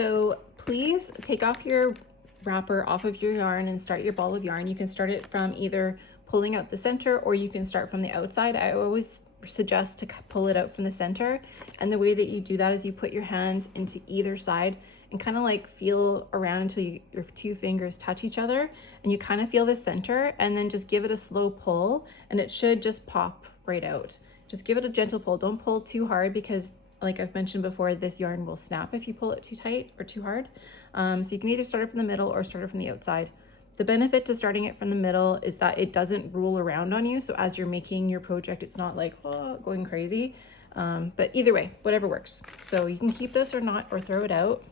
So please take off your wrapper off of your yarn and start your ball of yarn. You can start it from either pulling out the center, or you can start from the outside. I always suggest to pull it out from the center. And the way that you do that is you put your hands into either side and kind of like feel around until your two fingers touch each other, and you kind of feel the center, and then just give it a slow pull and it should just pop right out. Just give it a gentle pull. Don't pull too hard, because like I've mentioned before, this yarn will snap if you pull it too tight or too hard. So you can either start it from the middle or start it from the outside. The benefit to starting it from the middle is that it doesn't roll around on you. So as you're making your project, it's not like going crazy. But either way, whatever works. So you can keep this or not, or throw it out.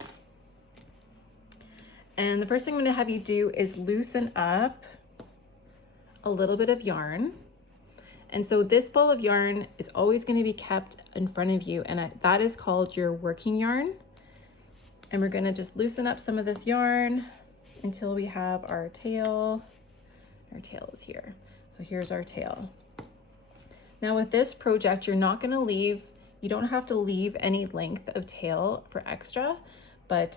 And the first thing I'm going to have you do is loosen up a little bit of yarn. And so this ball of yarn is always going to be kept in front of you, and that is called your working yarn. And we're going to just loosen up some of this yarn until we have our tail. Our tail is here. So here's our tail. Now with this project, you're not going to leave, you don't have to leave any length of tail for extra, but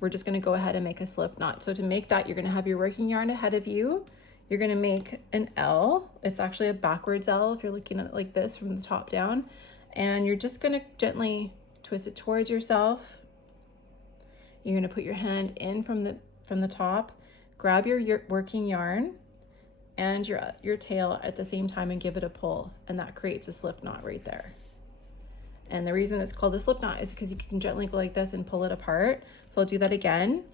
we're just going to go ahead and make a slip knot. So to make that, you're going to have your working yarn ahead of you. You're going to make an L. It's actually a backwards L if you're looking at it like this from the top down. And you're just going to gently twist it towards yourself. You're going to put your hand in from the top, grab your working yarn and your tail at the same time and give it a pull, and that creates a slip knot right there. And the reason it's called a slip knot is because you can gently go like this and pull it apart. So I'll do that again.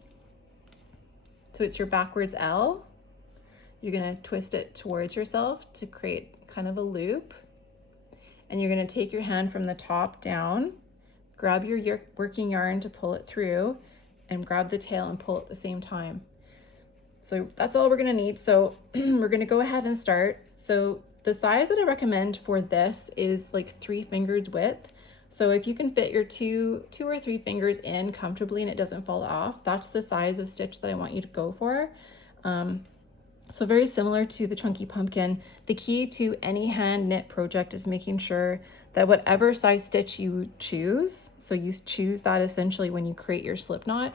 So it's your backwards L. You're going to twist it towards yourself to create kind of a loop. And you're going to take your hand from the top down, grab your working yarn to pull it through, and grab the tail and pull at the same time. So that's all we're going to need. So we're going to go ahead and start. So the size that I recommend for this is like 3 fingers width. So if you can fit your two or three fingers in comfortably and it doesn't fall off, that's the size of stitch that I want you to go for. So very similar to the chunky pumpkin, the key to any hand knit project is making sure that whatever size stitch you choose, so you choose that essentially when you create your slip knot,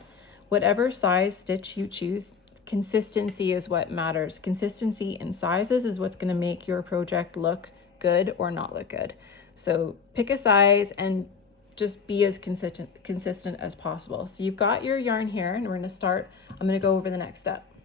whatever size stitch you choose, consistency is what matters. Consistency in sizes is what's going to make your project look good or not look good. So pick a size and just be as consistent as possible. So you've got your yarn here, and we're going to start. I'm going to go over the next step.